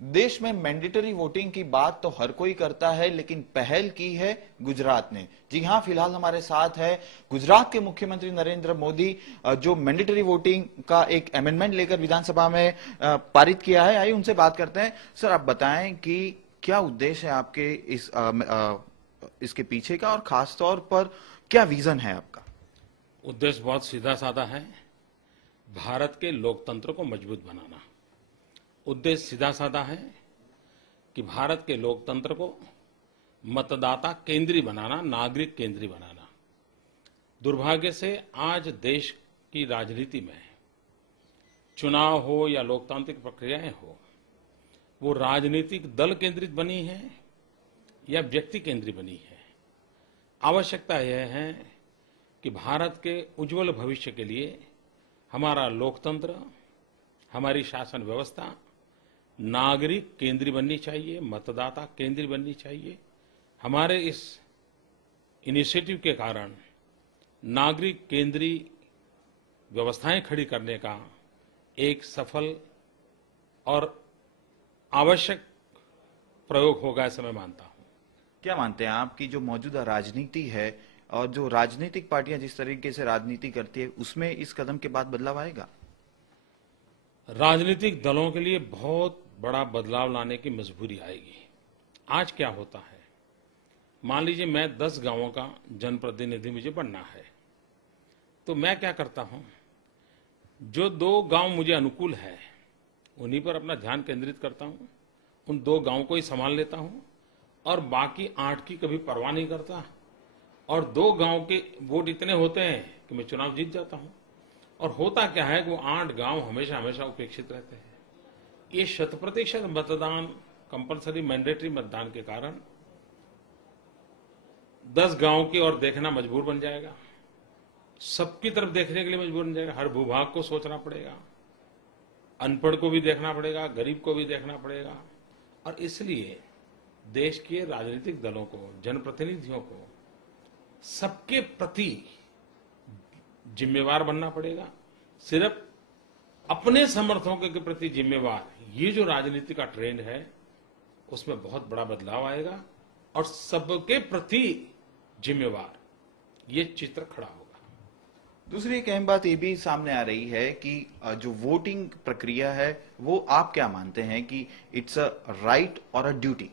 देश में mandatory voting की बात तो हर कोई करता है, लेकिन पहल की है गुजरात ने। जी हां, फिलहाल हमारे साथ है गुजरात के मुख्यमंत्री नरेंद्र मोदी, जो मैंडेटरी वोटिंग का एक अमेंडमेंट लेकर विधानसभा में पारित किया है। आइए उनसे बात करते हैं। सर, आप बताएं कि क्या उद्देश्य है आपके इसके पीछे का, और खासतौर पर क्या विजन है आपका? उद्देश्य बहुत सीधा साधा है, भारत के लोकतंत्र को मजबूत बनाना। उद्देश्य सीधा साधा है कि भारत के लोकतंत्र को मतदाता केंद्रीय बनाना, नागरिक केंद्रीय बनाना। दुर्भाग्य से आज देश की राजनीति में चुनाव हो या लोकतांत्रिक प्रक्रियाएं हो, वो राजनीतिक दल केंद्रित बनी है या व्यक्ति केंद्रित बनी है। आवश्यकता यह है कि भारत के उज्जवल भविष्य के लिए हमारा लोकतंत्र, हमारी शासन व्यवस्था नागरिक केंद्रीय बननी चाहिए, मतदाता केंद्रीय बननी चाहिए। हमारे इस इनिशिएटिव के कारण नागरिक केंद्रीय व्यवस्थाएं खड़ी करने का एक सफल और आवश्यक प्रयोग होगा, ऐसा मैं मानता हूं। क्या मानते हैं आप कि जो मौजूदा राजनीति है और जो राजनीतिक पार्टियां जिस तरीके से राजनीति करती है, उसमें इस कदम के बाद बदलाव आएगा? राजनीतिक दलों के लिए बहुत बड़ा बदलाव लाने की मजबूरी आएगी। आज क्या होता है, मान लीजिए मैं 10 गांवों का जनप्रतिनिधि मुझे बनना है, तो मैं क्या करता हूं, जो 2 गांव मुझे अनुकूल है उन्हीं पर अपना ध्यान केंद्रित करता हूं, उन 2 गांव को ही संभाल लेता हूं और बाकी 8 की कभी परवाह नहीं करता। और 2 गांव के वोट इतने होते हैं कि मैं चुनाव जीत जाता हूं। और होता क्या है कि वो 8 गांव हमेशा हमेशा उपेक्षित रहते हैं। ये 100% मतदान, कंपलसरी मैंडेटरी मतदान के कारण 10 गांव की ओर देखना मजबूर बन जाएगा, सबकी तरफ देखने के लिए मजबूर बन जाएगा। हर भूभाग को सोचना पड़ेगा, अनपढ़ को भी देखना पड़ेगा, गरीब को भी देखना पड़ेगा। और इसलिए देश के राजनीतिक दलों को, जनप्रतिनिधियों को सबके प्रति जिम्मेवार बनना पड़ेगा। सिर्फ अपने समर्थकों के प्रति जिम्मेवार, ये जो राजनीति का ट्रेंड है उसमें बहुत बड़ा बदलाव आएगा और सबके प्रति जिम्मेवार, ये चित्र खड़ा होगा। दूसरी एक अहम बात ये भी सामने आ रही है कि जो वोटिंग प्रक्रिया है, वो आप क्या मानते हैं कि इट्स अ राइट और अ ड्यूटी?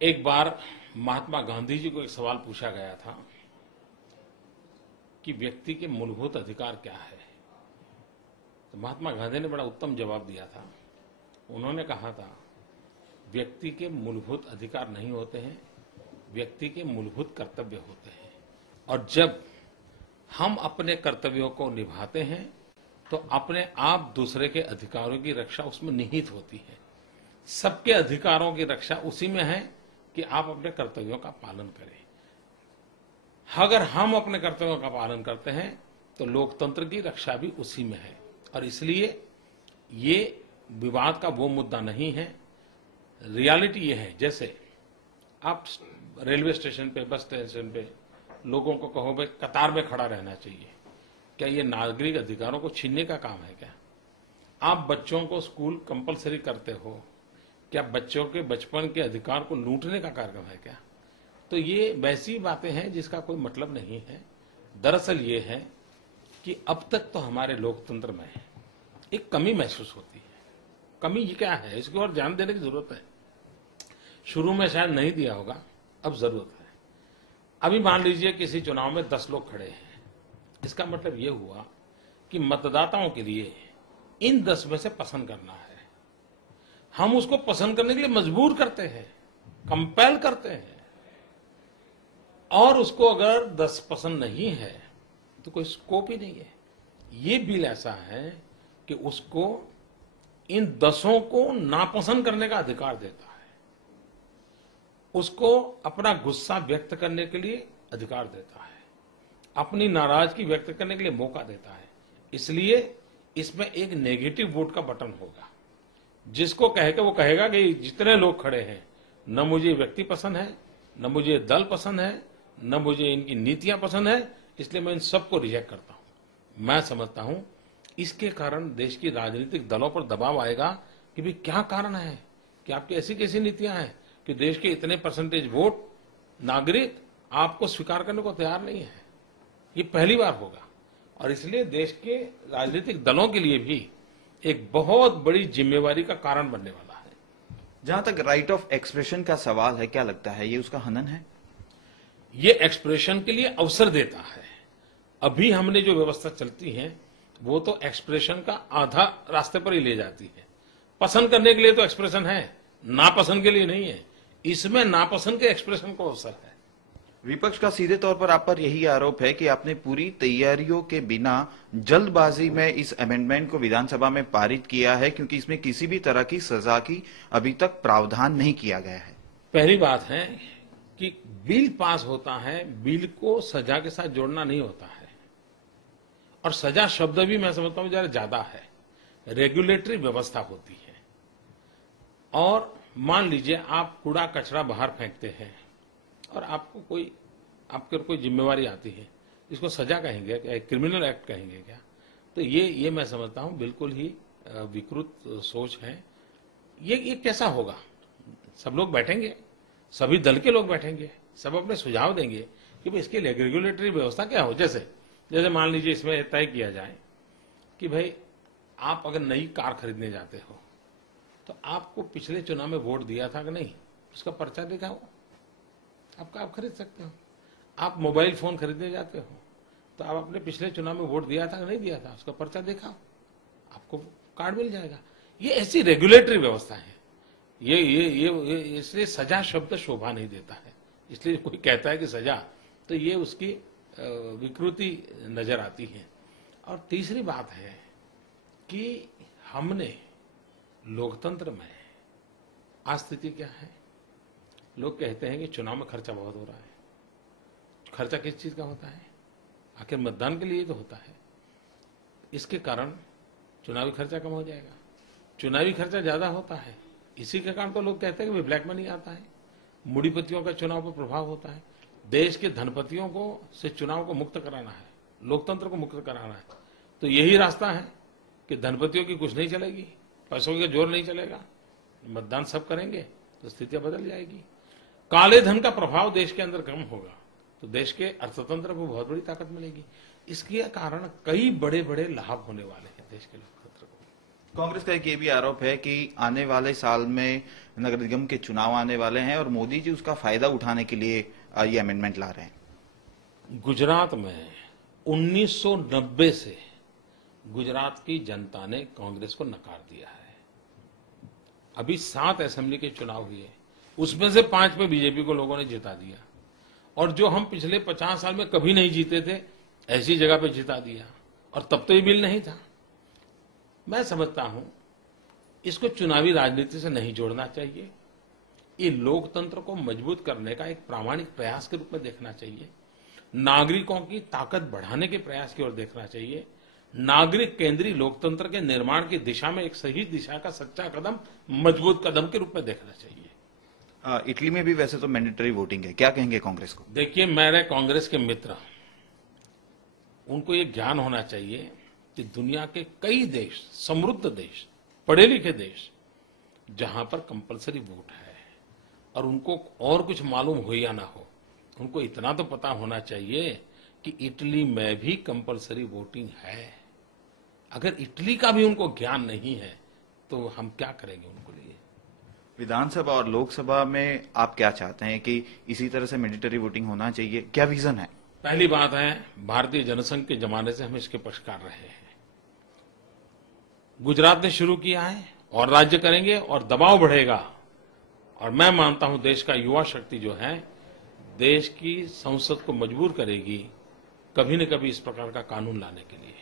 एक बार महात्मा गांधी जी को एक सवाल पूछा गया था कि व्यक्ति के मूलभूत अधिकार क्या है, तो महात्मा गांधी ने बड़ा उत्तम जवाब दिया था। उन्होंने कहा था, व्यक्ति के मूलभूत अधिकार नहीं होते हैं, व्यक्ति के मूलभूत कर्तव्य होते हैं। और जब हम अपने कर्तव्यों को निभाते हैं तो अपने आप दूसरे के अधिकारों की रक्षा उसमें निहित होती है। सबके अधिकारों की रक्षा उसी में है कि आप अपने कर्तव्यों का पालन करें। अगर हम अपने कर्तव्यों का पालन करते हैं तो लोकतंत्र की रक्षा भी उसी में है। और इसलिए ये विवाद का वो मुद्दा नहीं है। रियलिटी ये है, जैसे आप रेलवे स्टेशन पे, बस स्टेशन पे लोगों को कहो भाई कतार में खड़ा रहना चाहिए, क्या ये नागरिक अधिकारों को छीनने का काम है क्या? आप बच्चों को स्कूल कंपलसरी करते हो, क्या बच्चों के बचपन के अधिकार को लूटने का कार्यक्रम है क्या? तो ये वैसी बातें हैं जिसका कोई मतलब नहीं है। दरअसल ये है कि अब तक तो हमारे लोकतंत्र में एक कमी महसूस होती है। कमी ये क्या है, इसकी ओर ध्यान देने की जरूरत है। शुरू में शायद नहीं दिया होगा, अब जरूरत है। अभी मान लीजिए किसी चुनाव में 10 लोग खड़े हैं, इसका मतलब ये हुआ कि मतदाताओं के लिए इन 10 में से पसंद करना है। हम उसको पसंद करने के लिए मजबूर करते हैं, कंपेल करते हैं। और उसको अगर 10 पसंद नहीं है तो कोई स्कोप ही नहीं है। ये बिल ऐसा है कि उसको इन 10 को नापसंद करने का अधिकार देता है, उसको अपना गुस्सा व्यक्त करने के लिए अधिकार देता है, अपनी नाराजगी व्यक्त करने के लिए मौका देता है। इसलिए इसमें एक नेगेटिव वोट का बटन होगा, जिसको कह के वो कहेगा कि जितने लोग खड़े हैं, न मुझे व्यक्ति पसंद है, न मुझे दल पसंद है, न मुझे इनकी नीतियां पसंद है, इसलिए मैं इन सबको रिजेक्ट करता हूं। मैं समझता हूं इसके कारण देश की राजनीतिक दलों पर दबाव आएगा कि भाई क्या कारण है कि आपकी ऐसी कैसी नीतियां हैं कि देश के इतने परसेंटेज वोट नागरिक आपको स्वीकार करने को तैयार नहीं है। ये पहली बार होगा और इसलिए देश के राजनीतिक दलों के लिए भी एक बहुत बड़ी जिम्मेवारी का कारण बनने वाला है। जहां तक राइट ऑफ एक्सप्रेशन का सवाल है, क्या लगता है ये उसका हनन है? ये एक्सप्रेशन के लिए अवसर देता है। अभी हमने जो व्यवस्था चलती है वो तो एक्सप्रेशन का आधा रास्ते पर ही ले जाती है। पसंद करने के लिए तो एक्सप्रेशन है, नापसंद के लिए नहीं है। इसमें नापसंद के एक्सप्रेशन को अवसर है। विपक्ष का सीधे तौर पर आप पर यही आरोप है कि आपने पूरी तैयारियों के बिना जल्दबाजी में इस अमेंडमेंट को विधानसभा में पारित किया है, क्योंकि इसमें किसी भी तरह की सजा की अभी तक प्रावधान नहीं किया गया है। पहली बात है कि बिल पास होता है, बिल को सजा के साथ जोड़ना नहीं होता है। और सजा शब्द भी मैं समझता हूं जरा ज्यादा है। रेगुलेटरी व्यवस्था होती है और मान लीजिए आप कूड़ा कचरा बाहर फेंकते हैं और आपके कोई जिम्मेवारी आती है, इसको सजा कहेंगे क्या, क्रिमिनल एक्ट कहेंगे क्या? तो ये मैं समझता हूं बिल्कुल ही विकृत सोच है। ये कैसा होगा? सब लोग बैठेंगे, सभी दल के लोग बैठेंगे, सब अपने सुझाव देंगे कि भाई इसके लिए रेगुलेटरी व्यवस्था क्या हो। जैसे मान लीजिए इसमें तय किया जाए कि भाई आप अगर नई कार खरीदने जाते हो तो आपको पिछले चुनाव में वोट दिया था कि नहीं, उसका पर्चा दिखाओ, आप खरीद सकते हो। आप मोबाइल फोन खरीदने जाते हो तो आप अपने पिछले चुनाव में वोट दिया था कि नहीं दिया था, उसका पर्चा दिखाओ, आपको कार्ड मिल जाएगा। ये ऐसी रेगुलेटरी व्यवस्था है। ये इसलिए सजा शब्द शोभा नहीं देता है। इसलिए कोई कहता है कि सजा, तो ये उसकी विकृति नजर आती है। और तीसरी बात है कि हमने लोकतंत्र में आज स्थिति क्या है, लोग कहते हैं कि चुनाव में खर्चा बहुत हो रहा है। खर्चा किस चीज का होता है? आखिर मतदान के लिए तो होता है। इसके कारण चुनावी खर्चा कम हो जाएगा। चुनावी खर्चा ज्यादा होता है, इसी के कारण तो लोग कहते हैं कि ब्लैक मनी आता है, मूढ़ीपतियों का चुनाव पर प्रभाव होता है। देश के धनपतियों को से चुनाव को मुक्त कराना है, लोकतंत्र को मुक्त कराना है। तो यही रास्ता है कि धनपतियों की कुछ नहीं चलेगी, पैसों का जोर नहीं चलेगा, मतदान सब करेंगे तो स्थितियां बदल जाएगी। काले धन का प्रभाव देश के अंदर कम होगा तो देश के अर्थतंत्र को बहुत बड़ी ताकत मिलेगी। इसके कारण कई बड़े बड़े लाभ होने वाले हैं देश के लोकतंत्र को। कांग्रेस का एक ये भी आरोप है कि आने वाले साल में नगर निगम के चुनाव आने वाले हैं और मोदी जी उसका फायदा उठाने के लिए ये अमेंडमेंट ला रहे हैं। गुजरात में 1990 से गुजरात की जनता ने कांग्रेस को नकार दिया है। अभी 7 असेंबली के चुनाव हुए, उसमें से 5 में बीजेपी को लोगों ने जिता दिया। और जो हम पिछले 50 साल में कभी नहीं जीते थे, ऐसी जगह पे जिता दिया। और तब तो ये बिल नहीं था। मैं समझता हूं इसको चुनावी राजनीति से नहीं जोड़ना चाहिए। ये लोकतंत्र को मजबूत करने का एक प्रामाणिक प्रयास के रूप में देखना चाहिए। नागरिकों की ताकत बढ़ाने के प्रयास की ओर देखना चाहिए। नागरिक केंद्रीय लोकतंत्र के निर्माण की दिशा में एक सही दिशा का सच्चा कदम, मजबूत कदम के रूप में देखना चाहिए। इटली में भी वैसे तो मैंडेटरी वोटिंग है, क्या कहेंगे कांग्रेस को? देखिए, मेरे कांग्रेस के मित्र, उनको ये ज्ञान होना चाहिए कि दुनिया के कई देश, समृद्ध देश, पढ़े लिखे देश, जहां पर कंपलसरी वोट है और उनको और कुछ मालूम हो या ना हो, उनको इतना तो पता होना चाहिए कि इटली में भी कंपलसरी वोटिंग है। अगर इटली का भी उनको ज्ञान नहीं है तो हम क्या करेंगे उनको लिए। विधानसभा और लोकसभा में आप क्या चाहते हैं कि इसी तरह से मैंडेटरी वोटिंग होना चाहिए, क्या विजन है? पहली बात है, भारतीय जनसंघ के जमाने से हम इसके पक्षकार रहे हैं। गुजरात ने शुरू किया है और राज्य करेंगे और दबाव बढ़ेगा। और मैं मानता हूं देश का युवा शक्ति जो है, देश की संसद को मजबूर करेगी कभी न कभी इस प्रकार का कानून लाने के लिए।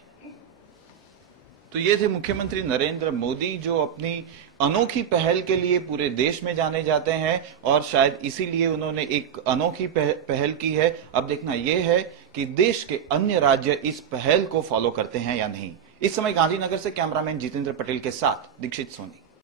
तो ये थे मुख्यमंत्री नरेंद्र मोदी, जो अपनी अनोखी पहल के लिए पूरे देश में जाने जाते हैं और शायद इसीलिए उन्होंने एक अनोखी पहल की है। अब देखना यह है कि देश के अन्य राज्य इस पहल को फॉलो करते हैं या नहीं। इस समय गांधीनगर से कैमरामैन जितेंद्र पटेल के साथ दीक्षित सोनी।